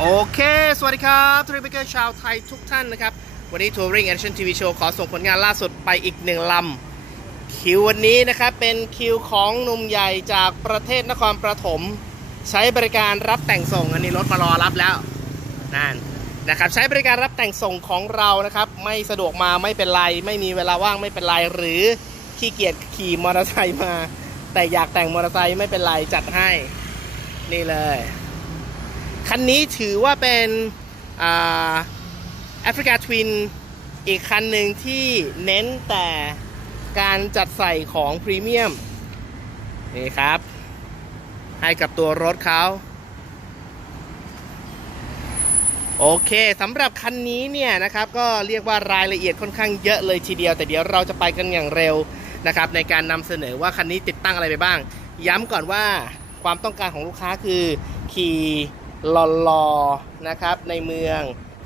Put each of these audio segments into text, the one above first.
โอเค สวัสดีครับทริปเปอร์ชาวไทยทุกท่านนะครับ วันนี้ Touring Action TV Show ขอส่งผลงานล่าสุดไปอีกหนึ่งลำ คิววันนี้นะครับ เป็นคิวของหนุ่มใหญ่จากประเทศนครปฐมใช้บริการรับแต่งส่ง อันนี้รถมารอรับแล้วนั่นนะครับ ใช้บริการรับแต่งส่งของเรานะครับ ไม่สะดวกมาไม่เป็นไร ไม่มีเวลาว่างไม่เป็นไร หรือขี้เกียจขี่มอเตอร์ไซค์มา แต่อยากแต่งมอเตอร์ไซค์ไม่เป็นไรจัดให้ นี่เลย คันนี้ถือว่าเป็นแอฟริกาทวินอีกคันหนึ่งที่เน้นแต่การจัดใส่ของพรีเมียม นี่ครับ ให้กับตัวรถเขาโอเคสำหรับคันนี้เนี่ยนะครับก็เรียกว่ารายละเอียดค่อนข้างเยอะเลยทีเดียว แต่เดี๋ยวเราจะไปกันอย่างเร็วนะครับในการนำเสนอว่าคันนี้ติดตั้งอะไรไปบ้าง ย้ำก่อนว่าความต้องการของลูกค้าคือขี่ หล่อๆนะครับในเมือง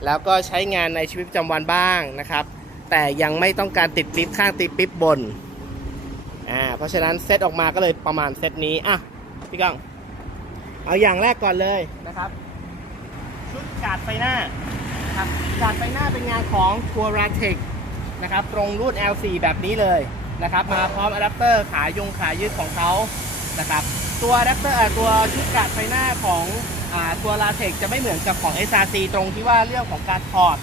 แล้วก็ใช้งานในชีวิตประจำวันบ้างนะครับ แต่ยังไม่ต้องการติดปิ๊บข้างติดปิ๊บบนอ่าเพราะฉะนั้นเซตออกมาก็เลยประมาณเซตนี้อะพี่ก้องเอาอย่างแรกก่อนเลยนะครับ ชุดกาดไฟหน้าครับกาดไฟหน้าเป็นงานของทัวราเทคนะครับตรงรุ่น L4 แบบนี้เลยนะครับ มาพร้อมอะแดปเตอร์ขายงขายืดของเขานะครับ ตัวอะแดปเตอร์ตัวชุดกาดไฟหน้าของ ตัวลาเทคจะไม่เหมือนกับของ SRC ตรงที่ว่าเรื่องของการถอด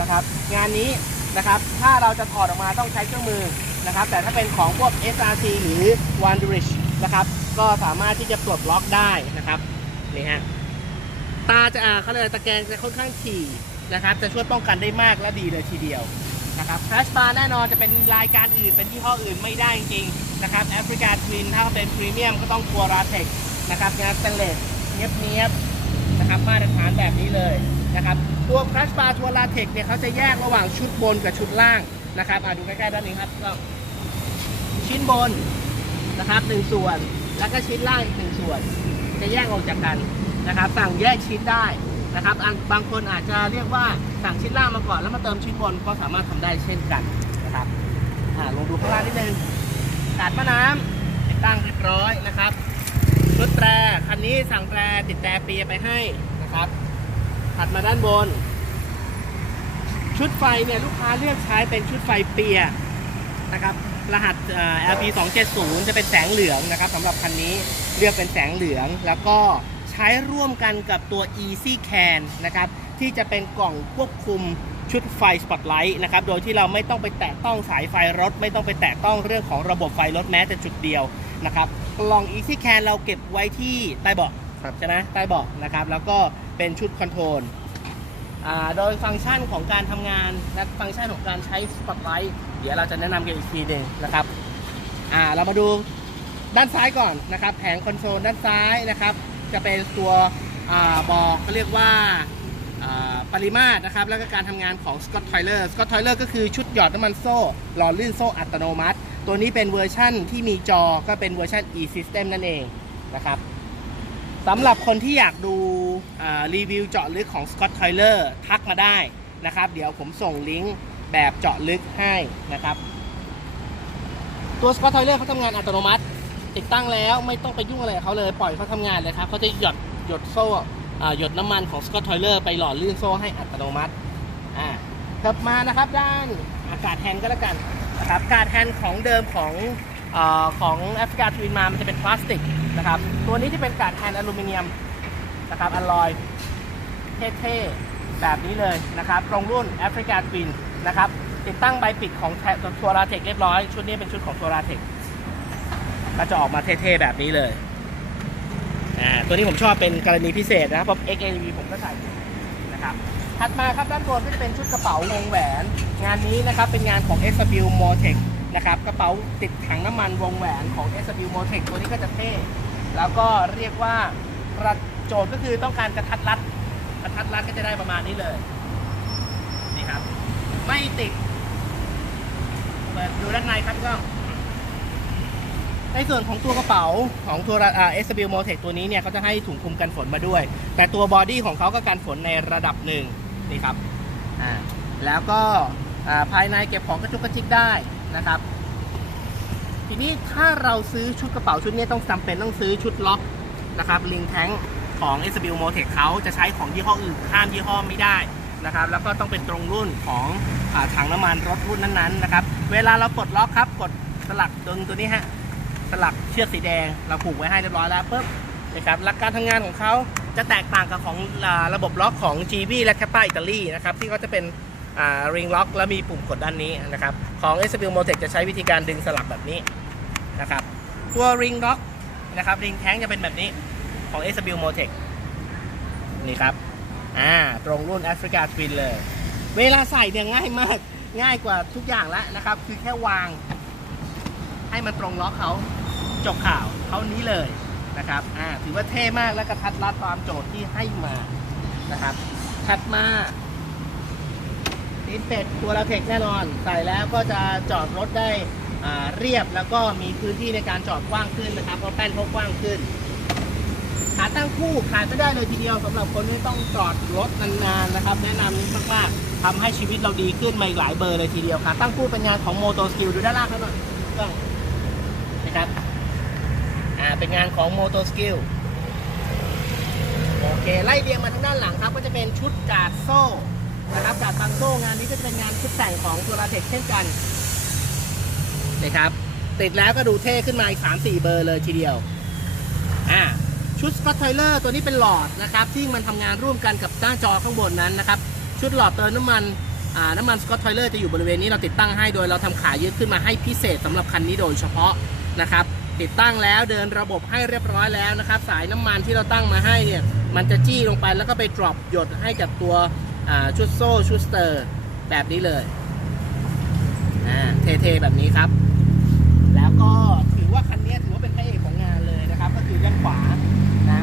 นะครับ งานนี้นะครับ ถ้าเราจะถอดออกมาต้องใช้เครื่องมือนะครับ แต่ถ้าเป็นของพวก SRC หรือ One d r i s h นะครับ ก็สามารถที่จะปลดล็อกได้นะครับนี่ฮะตาจะอ่าเขาเรียตะแกรงจะค่อนข้างถี่นะครับ จะช่วยป้องกันได้มากและดีเลยทีเดียวนะครับคลาสบาร์แน่นอนจะเป็นรายการอื่น เป็นที่ห้ออื่นไม่ได้จริงๆนะครับแอฟริกาทวินถ้าเป็นพรีเมียมก็ต้องตัวราเทคนะครับงานสเตนเลสเนียบเนียบ นะครับมาตรฐานแบบนี้เลยนะครับตัวคลาสบาร์ตัวราเทคเนี่ยเขาจะแยกระหว่างชุดบนกับชุดล่างนะครับอ่าดูใกล้ๆด้านนี้ครับก็ชิ้นบนนะครับหนึ่งส่วนแล้วก็ชิ้นล่างอีกหนึ่งส่วน จะแยกออกจากกันนะครับ สั่งแยกชิ้นได้นะครับบางคนอาจจะเรียกว่าสั่งชิ้นล่างมาก่อนแล้วมาเติมชิ้นบนก็สามารถทำได้เช่นกันนะครับอ่าลองดูข้างล่างนิดนึงกาดมะน้ำติดตั้งเรียบร้อยนะครับ ชุดแตรคันนี้สั่งแตรติดแตรเปียไปให้นะครับ ถัดมาด้านบน ชุดไฟเนี่ยลูกค้าเลือกใช้เป็นชุดไฟเปียนะครับ รหัส LP 2 7 0จะเป็นแสงเหลืองนะครับสำหรับคันนี้เลือกเป็นแสงเหลืองแล้วก็ใช้ร่วมกันกับตัว Easy Can นะครับ ที่จะเป็นกล่องควบคุมชุดไฟสปอตไลท์นะครับ โดยที่เราไม่ต้องไปแตะต้องสายไฟรถ ไม่ต้องไปแตะต้องเรื่องของระบบไฟรถแม้แต่จุดเดียวนะครับ กล่อง Easy Can เราเก็บไว้ที่ใต้เบาะครับใช่ไหมใต้เบาะนะครับ แล้วก็เป็นชุดคอนโทรลอ่าโดยฟังก์ชันของการทำงานและฟังก์ชันของการใช้สปอตไลท์เดี๋ยวเราจะแนะนำกันอีกทีหนึ่งนะครับอ่าเรามาดูด้านซ้ายก่อนนะครับ แผงคอนโซลด้านซ้ายนะครับ จะเป็นตัวอ่าบอกเขาเรียกว่าอ่าปริมาตรนะครับ แล้วก็การทำงานของ Scott Tyler Scott Tyler ก็คือชุดหยอดน้ำมันโซ่ หล่อลื่นโซ่อัตโนมัติ ตัวนี้เป็นเวอร์ชั่นที่มีจอก็เป็นเวอร์ชัน e-system นั่นเองนะครับสำหรับคนที่อยากดูรีวิวเจาะลึกของ Scott Tyler ทักมาได้นะครับ เดี๋ยวผมส่งลิงก์แบบเจาะลึกให้นะครับ ตัว Scott Tyler เขาทำงานอัตโนมัติ ติดตั้งแล้วไม่ต้องไปยุ่งอะไรเขาเลย ปล่อยเขาทำงานเลยครับเขาจะหยดหยดโซ่หยดน้ำมันของ Scott Tyler ไปหล่อลื่นโซ่ให้อัตโนมัติอ่าเถิบมานะครับด้านอากาศแฮนก็แล้วกัน นะครับกาศแฮนด์ของเดิมของออของแอฟริกาทวินมามันจะเป็นพลาสติกนะครับตัวนี้ที่เป็นกาดแทนอลูมิเนียมนะครับอลลอยเท่ๆแบบนี้เลยนะครับตรงรุ่นแอฟริกาทวินนะครับติดตั้งใบปิดของทัวราเทคเรียบร้อย ชุดนี้เป็นชุดของทัวราเทคก็จะออกมาเท่ๆแบบนี้เลยอ่าตัวนี้ผมชอบเป็นกรณีพิเศษนะครับเพราะ XAV ผมก็ใส่นะครับ ถัดมาครับด้านบนก็จะเป็นชุดกระเป๋าวงแหวน งานนี้นะครับเป็นงานของ s w m o t e c นะครับกระเป๋าติดถังน้ำมันวงแหวนของ s w m o t e c ตัวนี้ก็จะเท่แล้วก็เรียกว่ากระโจทย์ก็คือต้องการกระทัดรัดกระทัดรัดก็จะได้ประมาณนี้เลยนี่ครับ ไม่ติดเปิดดูด้านในครับก้องในส่วนของตัวกระเป๋าของตัวอ่า s w m o t e c ตัวนี้เนี่ยเขาจะให้ถุงคลุมกันฝนมาด้วย แต่ตัวบอดี้ของเขาก็กันฝนในระดับหนึ่ง นี่ครับอ่าแล้วก็ภายในเก็บของกระจุกกระจิกได้นะครับ ทีนี้ถ้าเราซื้อชุดกระเป๋าชุดนี้ต้องจำเป็นต้องซื้อชุดล็อกนะครับลิงแทงของ s b m o t e c h เขาจะใช้ของยี่ห้ออื่นข้ามยี่ห้อไม่ได้นะครับ แล้วก็ต้องเป็นตรงรุ่นของอถังน้ำมันรถรุ่นนั้นๆนะครับ เวลาเราปลดล็อกครับกดสลักดึงตัวนี้ฮะสลักเชือกสีแดงเราผูกไว้ให้เรียบร้อยแล้วปุ๊บนะครับหลักการทำงานของเขา จะแตกต่างกับของระบบล็อกของ GB และ c a p p a อิตาลีนะครับที่เขาจะเป็นริงล็อกแล้วมีปุ่มกดด้านนี้นะครับของ s b m o t e c h จะใช้วิธีการดึงสลักแบบนี้นะครับตัวริงล็อกนะครับริงแท้งจะเป็นแบบนี้ของ s b m o t e c h นี่ครับอ่าตรงรุ่น Africa Twin เลย เวลาใส่เนี่ยง่ายมากง่ายกว่าทุกอย่างแล้วนะครับ คือแค่วาง ให้มันตรงล็อกเขาจบข่าวเท่านี้เลย นะครับอ่าถือว่าเท่มากและกระทัดรัดตามโจทย์ที่ให้มานะครับถัดมาตินเป็ดตัวเราเทคแน่นอน ใส่แล้วก็จะจอดรถได้เรียบแล้วก็มีพื้นที่ในการจอดกว้างขึ้นนะครับ เพราะแป้นเขากว้างขึ้น ขาตั้งคู่ขาดไม่ได้เลยทีเดียวสำหรับคนที่ต้องจอดรถนานๆนะครับ แนะนำมากๆทำให้ชีวิตเราดีขึ้นมาอีกหลายเบอร์เลยทีเดียวขาตั้งคู่เป็นงานของ Moto Skill ดูด้านล่างเขาหน่อยต้องนะครับ อ่าเป็นงานของ Moto Skill โอเค ไล่เรียงมาทางด้านหลังครับ ก็จะเป็นชุดกาดโซ่นะครับกาดฟังโซ่งานนี้ก็จะเป็นงานชุดแต่งของตัวลาเทคเช่นกันนะครับ ติดแล้วก็ดูเท่ขึ้นมาอีก 3-4 เบอร์เลยทีเดียวอ่าชุดสกอตไทเลอร์ตัวนี้เป็นหลอดนะครับ ที่มันทำงานร่วมกันกับหน้าจอข้างบนนั้นนะครับ ชุดหลอดเติมน้ำมันอ่าน้ำมันสกอตไทเลอร์จะอยู่บริเวณนี้เราติดตั้งให้โดยเราทำขายึดขึ้นมาให้พิเศษสำหรับคันนี้โดยเฉพาะนะครับ ติดตั้งแล้วเดินระบบให้เรียบร้อยแล้วนะครับ สายน้ำมันที่เราตั้งมาให้เนี่ยมันจะจี้ลงไปแล้วก็ไปดรอปหยดให้กับตัวชุดโซ่ชุดสเตอร์แบบนี้เลยเท่ๆแบบนี้ครับ แล้วก็ถือว่าคันนี้ถือว่าเป็นพระเอกของงานเลยนะครับ ก็คือด้านขวานะ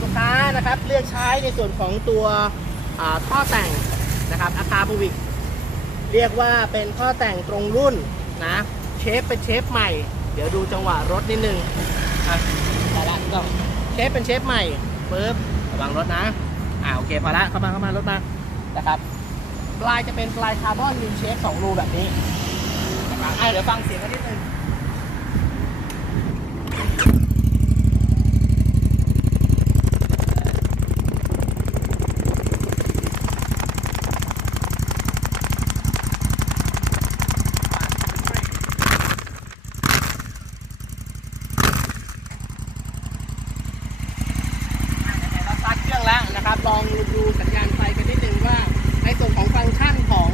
ลูกค้านะครับเลือกใช้ในส่วนของตัวท่อแต่งนะครับอาคาบูวิกเรียกว่าเป็นท่อแต่งตรงรุ่นนะ เชฟเป็นเชฟใหม่ เดี๋ยวดูจังหวะรถนิดนึงอะได้ละก็เชฟเป็นเชฟใหม่ปึ๊บระวังรถนะ อ่าโอเคพอละเข้ามาเข้ามารถมานะครับ ปลายจะเป็นปลายคาร์บอนมีเชฟสองรูแบบนี้นะครับอะเดี๋ยวฟังเสียงกันนิดนึง เราสตาร์ทเครื่องแล้วนะครับ ลองดูสัญญาณไฟกันนิดนึงว่า ในส่วนของฟังก์ชันของ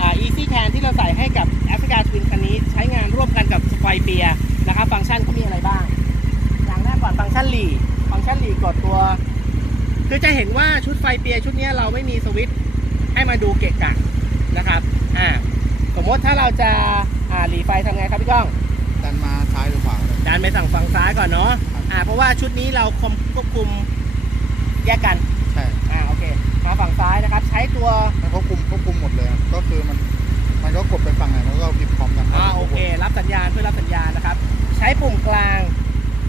อ่า Easy Can ที่เราใส่ให้กับ Africa Twin คันนี้ ใช้งานร่วมกันกับไฟเปียนะครับ ฟังก์ชันเขามีอะไรบ้าง อย่างแรกก่อนฟังก์ชันหลีฟังก์ชันหลีกดตัว คือจะเห็นว่าชุดไฟเปียชุดเนี้ยเราไม่มีสวิตช์ให้มาดูเกะกะนะครับอ่าสมมติถ้าเราจะอ่าหลีไฟทำไงครับพี่ก้องดันมาซ้ายหรือขวาเลยดันไปสั่งฝั่งซ้ายก่อนเนาะครับอ่าเพราะว่าชุดนี้เราควบคุมแยกกันใช่อ่าโอเคมาฝั่งซ้ายนะครับ ใช้ตัวมันควบคุมควบคุมหมดเลยครับก็คือมัน มันก็กดไปฝั่งไหนมันก็พิมพ์พร้อมกันอ่าโอเค รับสัญญาณเพื่อรับสัญญาณนะครับ ใช้ปุ่มกลาง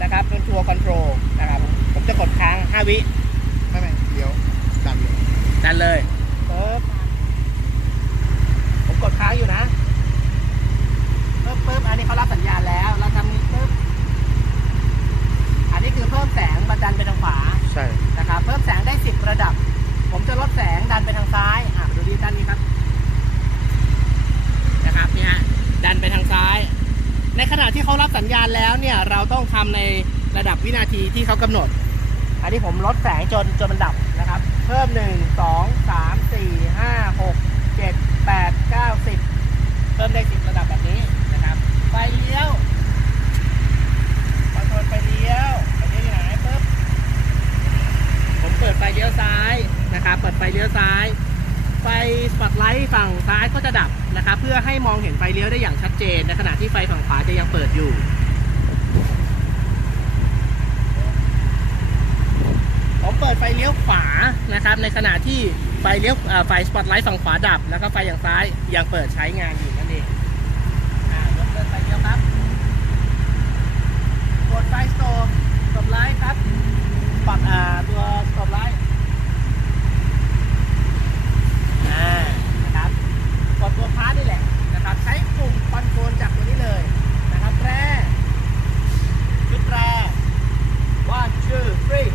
นะครับเป็นตัวคอนโทรลนะครับ ผมจะกดค้าง 5 วิ ไม่ไม่เลี้ยวดันเลยดันเลยปึ๊บผมกดค้างอยู่นะปึ๊บปึ๊บอันนี้เขารับสัญญาณแล้ว เราทำนี้ปึ๊บ อันนี้คือเพิ่มแสงบันดันไปทางขวา ใช่ นะครับเพิ่มแสงได้ 10 ระดับ ผมจะลดแสงดันไปทางซ้าย อะดูดีด้านนี้ครับ นะครับนี่ฮะ ดันไปทางซ้าย ในขณะ ที่เขารับสัญญาณแล้วเนี่ยเราต้องทำในระดับวินาทีที่เขากำหนด อันนี้ผมลดแสงจนจนมันดับนะครับ เพิ่ม 1 2 3 4 5 6 7 8 9 10 เพิ่มได้ 10 ระดับแบบนี้นะครับไฟเลี้ยวคอนโทรลไฟเลี้ยวไฟเลี้ยวอยู่ไหนปึ๊บผมเปิดไฟเลี้ยวซ้ายนะครับ เปิดไฟเลี้ยวซ้าย ไฟสปอตไลท์ฝั่งซ้ายก็จะดับนะครับเพื่อให้มองเห็นไฟเลี้ยวได้อย่างชัดเจน ในขณะที่ไฟฝั่งขวาจะยังเปิดอยู่ผมเปิดไฟเลี้ยวขวานะครับ ในขณะที่ไฟเลี้ยวอ่าไฟสปอตไลท์ฝั่งขวาดับ แล้วก็ไฟอย่างซ้ายยังเปิดใช้งานอยู่นั่นเองอ่ายกเลิกไฟเลี้ยวครับกดไฟสโตปสโตปไลท์ครับปรับอ่าตัวสโตปไลท์ นะครับกดตัวพานี่แหละนะครับ ใช้ปุ่มคอนโทลจากตัวนี้เลยนะครับแตรชุดแตร one two three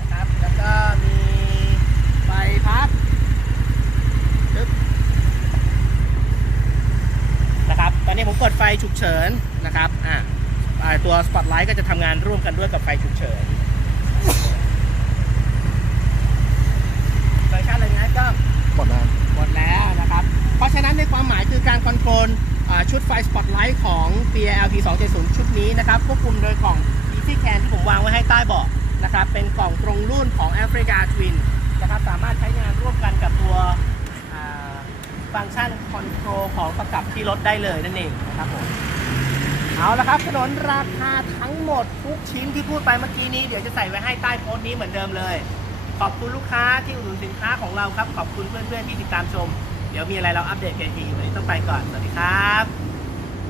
นะครับแล้วก็มีใบพัดปึ๊บนะครับ ตอนนี้ผมเดไฟฉุกเฉินนะครับอ่าตัวสปอตไลท์ก็จะทำงานร่วมกันด้วยกับไฟฉุกเฉิน ชุดไฟสปอตไลท์ของ PLP 270ชุดนี้นะครับควบคุมโดยกล่อง Easy Can ที่ผมวางไว้ให้ใต้เบาะนะครับเป็นกล่องตรงรุ่นของ Africa Twin นะครับสามารถใช้งานร่วมกันกับตัวฟังก์ชันคอนโทรลของประกับที่รถได้เลยนั่นเองนะครับผมเอาละครับถนนราคาทั้งหมดทุกชิ้นที่พูดไปเมื่อกี้นี้เดี๋ยวจะใส่ไว้ให้ใต้โพสต์นี้เหมือนเดิมเลย ขอบคุณลูกค้าที่อุดหนุนสินค้าของเราครับ ขอบคุณเพื่อนๆที่ติดตามชม เดี๋ยวมีอะไรเราอัปเดตกันอีกทีวันนี้ต้องไปก่อน สวัสดีครับ